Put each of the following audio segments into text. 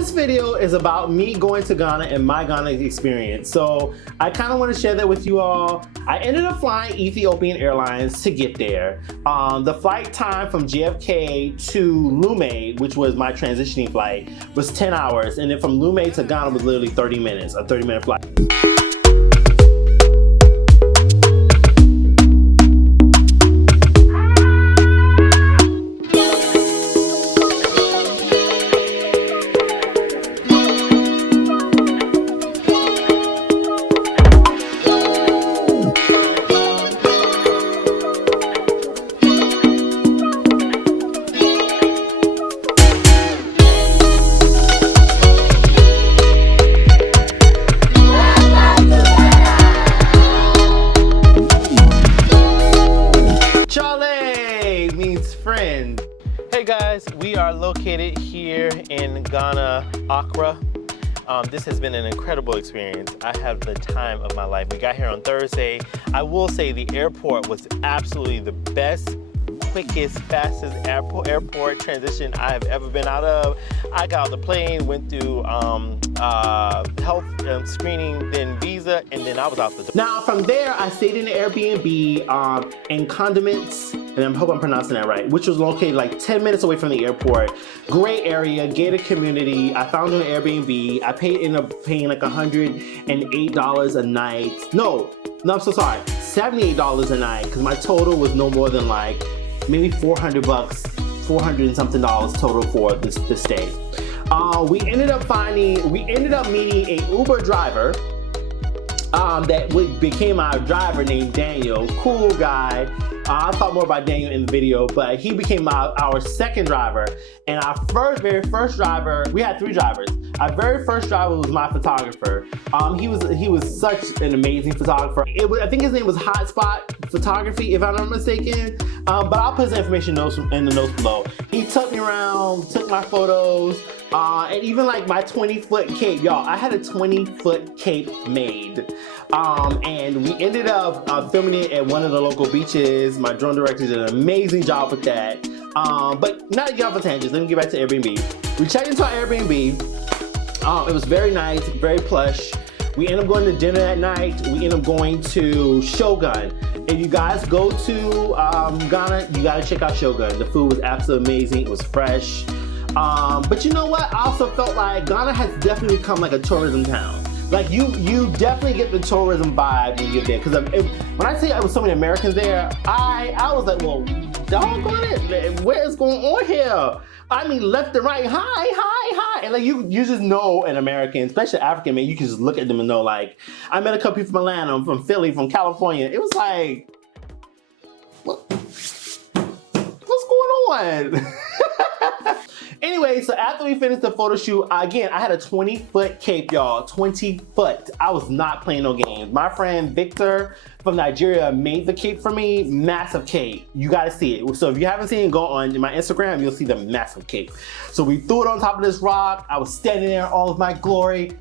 This video is about me going to Ghana and my Ghana experience. So I kind of want to share that with you all. I ended up flying Ethiopian Airlines to get there. The flight time from JFK to Lomé, which was my transitioning flight, was 10 hours. And then from Lomé to Ghana was literally 30 minutes, a 30-minute flight. Friend. Hey guys, we are located here in Ghana, Accra. This has been an incredible experience. I had the time of my life. We got here on Thursday. I will say the airport was absolutely the best, quickest, fastest airport transition I have ever been out of. I got on the plane, went through health screening, then visa, and then I was out the door. Now from there, I stayed in the Airbnb in Condiments, and I hope I'm pronouncing that right, which was located like 10 minutes away from the airport. Great area, gated community. I found an Airbnb. I ended up paying like $108 a night. No, I'm so sorry, $78 a night, because my total was no more than like maybe 400 bucks, 400 and something dollars total for this stay. We ended up meeting a Uber driver that became our driver named Daniel. Cool guy. I'll talk more about Daniel in the video, but he became our second driver. And our very first driver, we had 3 drivers. Our very first driver was my photographer. He was such an amazing photographer. I think his name was Hotspot Photography, if I'm not mistaken. But I'll put his information in the notes below. He took me around, took my photos, and even like my 20-foot cape. Y'all, I had a 20-foot cape made. And we ended up filming it at one of the local beaches. My drone director did an amazing job with that. But not to get off on tangents, let me get back to Airbnb. We checked into our Airbnb. It was very nice, very plush. We ended up going to dinner that night. We ended up going to Shogun. If you guys go to Ghana, you gotta check out Shogun. The food was absolutely amazing, it was fresh. But you know what? I also felt like Ghana has definitely become like a tourism town. Like you definitely get the tourism vibe when you're there. Because when I say I was so many Americans there, I was like, well, doggone it, what is going on here? I mean, left and right, hi. And like you just know an American, especially African man, you can just look at them and know like, I met a couple people from Atlanta, from Philly, from California. It was like, what's going on? Anyway, so after we finished the photo shoot, again, I had a 20-foot cape, y'all, 20 foot. I was not playing no games. My friend Victor from Nigeria made the cape for me, massive cape. You gotta see it. So if you haven't seen it, go on my Instagram, you'll see the massive cape. So we threw it on top of this rock. I was standing there in all of my glory,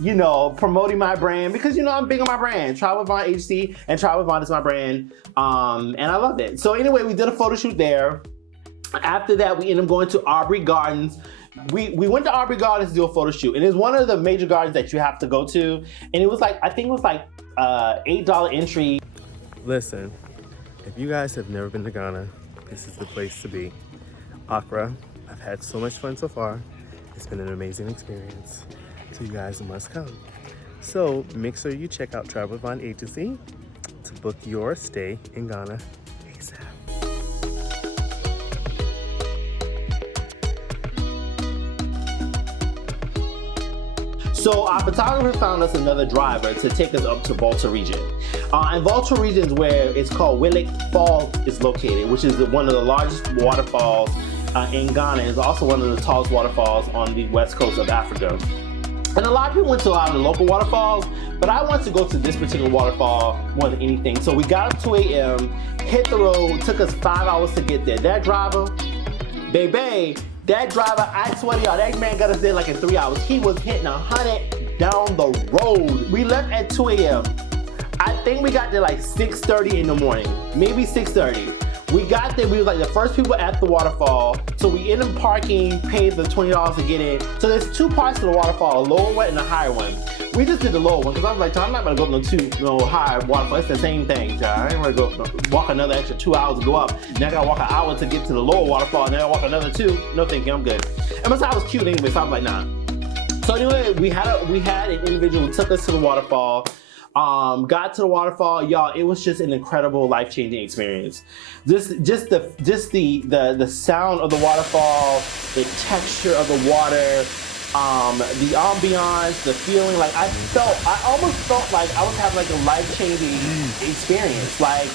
you know, promoting my brand, because you know, I'm big on my brand. Travel with VAUGH Agency, and Travel with VAUGH is my brand, and I love it. So anyway, we did a photo shoot there. After that, we ended up going to Aubrey Gardens. We went to Aubrey Gardens to do a photo shoot, and it's one of the major gardens that you have to go to. And it was like, I think it was like $8 entry. Listen, if you guys have never been to Ghana, this is the place to be. Accra, I've had so much fun so far. It's been an amazing experience. So you guys must come. So make sure you check out Travel with VAUGH Agency to book your stay in Ghana ASAP. So our photographer found us another driver to take us up to Volta region. And Volta region is where it's called Willick Falls is located, which is one of the largest waterfalls in Ghana. It's also one of the tallest waterfalls on the west coast of Africa. And a lot of people went to a lot of the local waterfalls, but I wanted to go to this particular waterfall more than anything. So we got up 2 a.m., hit the road, took us 5 hours to get there. That driver, that driver, I swear to y'all, that man got us there like in 3 hours. He was hitting 100 down the road. We left at 2 a.m. I think we got there like 6:30 in the morning, maybe 6:30. We got there, we were like the first people at the waterfall. So we ended up parking, paid the $20 to get in. So there's two parts to the waterfall, a lower one and a higher one. We just did the lower one because I was like, I'm not gonna go up no high waterfall. It's the same thing, child. I ain't gonna go walk another extra 2 hours to go up. Now I gotta walk an hour to get to the lower waterfall, and then I walk another 2. No thinking, I'm good. And my side was cute anyway, so I was like, nah. So anyway, we had an individual who took us to the waterfall. Got to the waterfall, y'all. It was just an incredible, life-changing experience. Just the sound of the waterfall, the texture of the water, the ambiance, the feeling. Like I almost felt like I was having like a life-changing experience. Like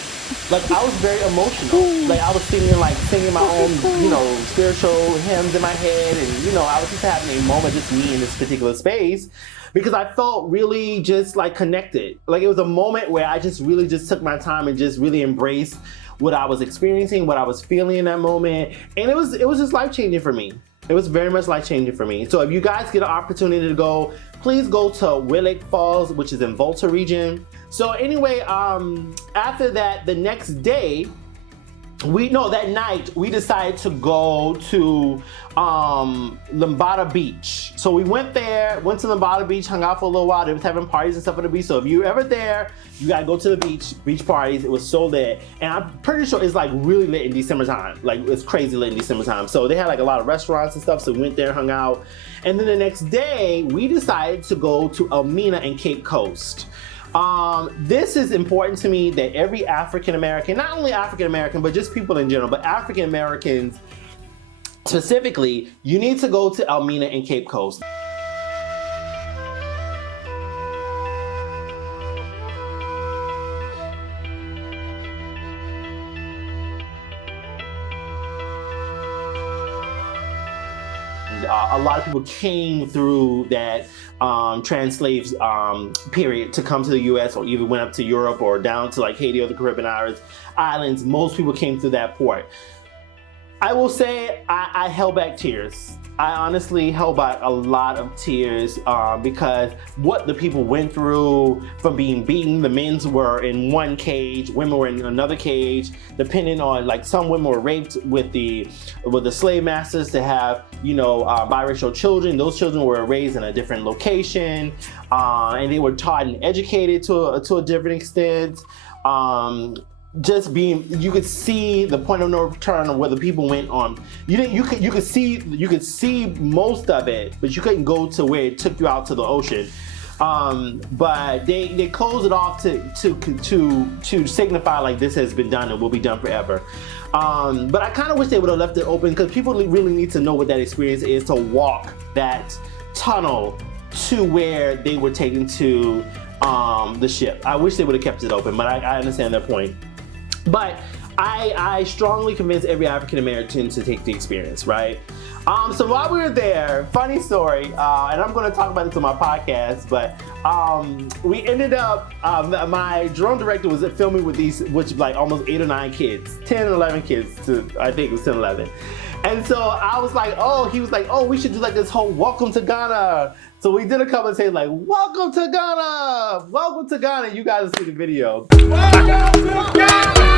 I was very emotional. Like I was singing my own, spiritual hymns in my head, and I was just having a moment, just me in this particular space. Because I felt really just like connected. Like it was a moment where I just really just took my time and just really embraced what I was experiencing, what I was feeling in that moment. And it was just life-changing for me. It was very much life-changing for me. So if you guys get an opportunity to go, please go to Willick Falls, which is in Volta region. So anyway, after that, the next day, that night we decided to go to Lambada Beach. So we went to Lambada Beach, hung out for a little while. They was having parties and stuff on the beach. So if you're ever there, you gotta go to the beach parties. It was so lit. And I'm pretty sure it's like really lit in December time. Like it's crazy lit in December time. So they had like a lot of restaurants and stuff. So we went there, hung out. And then the next day we decided to go to Elmina and Cape Coast. This is important to me that every African American, not only African American, but just people in general, but African Americans specifically, you need to go to Elmina and Cape Coast. A lot of people came through that trans-slaves period to come to the US, or even went up to Europe or down to like Haiti or the Caribbean islands. Most people came through that port. I will say I held back tears. I honestly held back a lot of tears because what the people went through from being beaten. The men were in one cage, women were in another cage, depending on, like, some women were raped with the slave masters to have, biracial children. Those children were raised in a different location, and they were taught and educated to a different extent. You could see the point of no return of where the people went on. You could see most of it, but you couldn't go to where it took you out to the ocean. But they closed it off to signify like this has been done and will be done forever. But I kind of wish they would have left it open, because people really need to know what that experience is, to walk that tunnel to where they were taken to the ship. I wish they would have kept it open, but I understand their point. But I strongly convince every African American to take the experience, right? So while we were there, funny story, and I'm going to talk about this on my podcast, but we ended up, my drone director was filming with these, like almost 8 or 9 kids, 10 or 11 kids, I think it was 10 or 11. And so I was like, he was like, we should do like this whole welcome to Ghana. So we did a couple of things like, welcome to Ghana, welcome to Ghana. You guys see the video. Welcome to Ghana!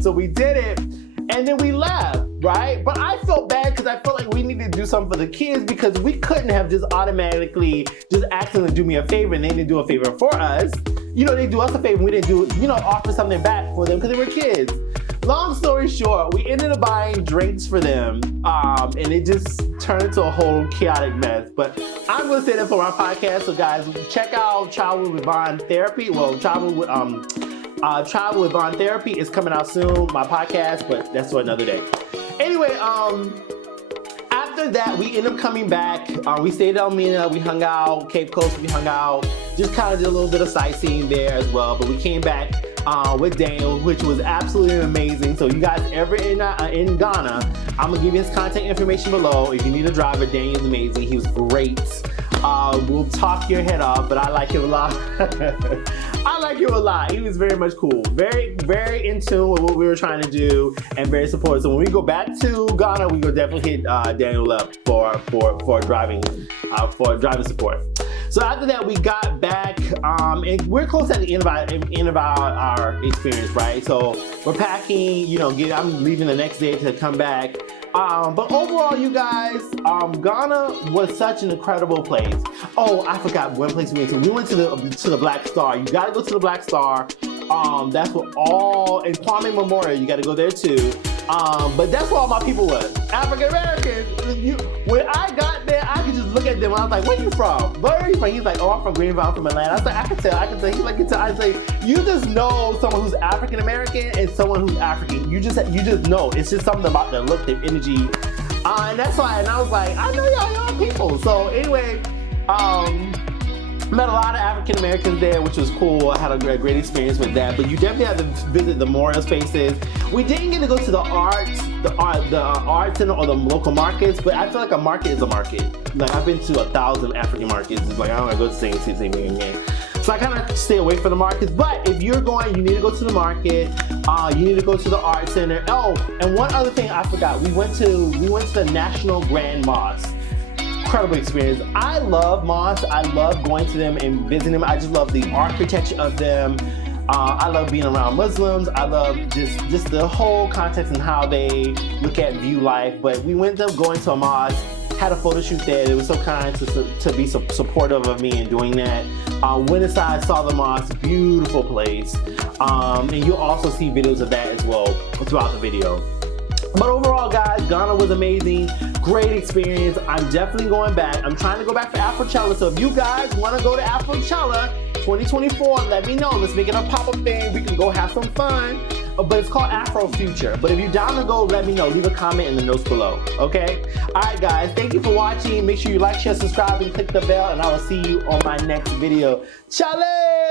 So we did it, and then we left, right? But I felt bad because I felt like we needed to do something for the kids, because we couldn't have just automatically just asked them to do me a favor and they didn't do a favor for us. They do us a favor and we didn't do, offer something back for them because they were kids. Long story short, we ended up buying drinks for them, and it just turned into a whole chaotic mess. But I'm going to say that for our podcast. So guys, check out Travel with Bond Therapy. Well, Travel with Bond Therapy is coming out soon, my podcast, but that's for another day. Anyway, after that, we ended up coming back. We stayed at Elmina, we hung out, Cape Coast, we hung out, just kind of did a little bit of sightseeing there as well. But we came back with Daniel, which was absolutely amazing. So you guys ever in Ghana, I'm gonna give you his contact information below. If you need a driver, Daniel's amazing. He was great. We'll talk your head off, but I like him a lot. I like him a lot. He was very much cool. Very, very in tune with what we were trying to do, and very supportive. So when we go back to Ghana, we will definitely hit Daniel up for driving support. So after that, we got back, and we're close at the end of our experience, right? So we're packing, you know, I'm leaving the next day to come back. But overall, you guys, Ghana was such an incredible place. Oh, I forgot one place we went to. We went to the Black Star. You gotta go to the Black Star. That's what and Kwame Memorial, you gotta go there too. But that's where all my people was. African Americans. When I got there, I could just look at them and I was like, where you from? Where are you from? He's like, oh, I'm from Greenville, I'm from Atlanta. I was like, I can tell. He's like, I say, you just know someone who's African American and someone who's African. You just know. It's just something about their look, their energy. And that's why, and I was like, I know y'all people. So anyway, met a lot of African Americans there, which was cool. I had a great experience with that. But you definitely have to visit the memorial spaces. We didn't get to go to the art center or the local markets, but I feel like a market is a market. Like I've been to 1,000 African markets. It's like I don't want to go to the same thing again. So I kind of stay away from the markets. But if you're going, you need to go to the market. You need to go to the art center. Oh, and one other thing I forgot. We went to the National Grand Mosque. Incredible experience. I love mosques. I love going to them and visiting them. I just love the architecture of them. I love being around Muslims. I love just the whole context and how they look at view life. But we went them going to a mosque, had a photo shoot there. They were so kind to be supportive of me in doing that. Went inside, saw the mosque, beautiful place. And you'll also see videos of that as well throughout the video. But overall, guys, Ghana was amazing. Great experience. I'm definitely going back. I'm trying to go back for Afrochella. So if you guys want to go to Afrochella 2024, let me know. Let's make it a pop-up thing. We can go have some fun. But it's called Afro Future. But if you're down to go, let me know. Leave a comment in the notes below. Okay? All right, guys. Thank you for watching. Make sure you like, share, subscribe, and click the bell. And I will see you on my next video. Chale!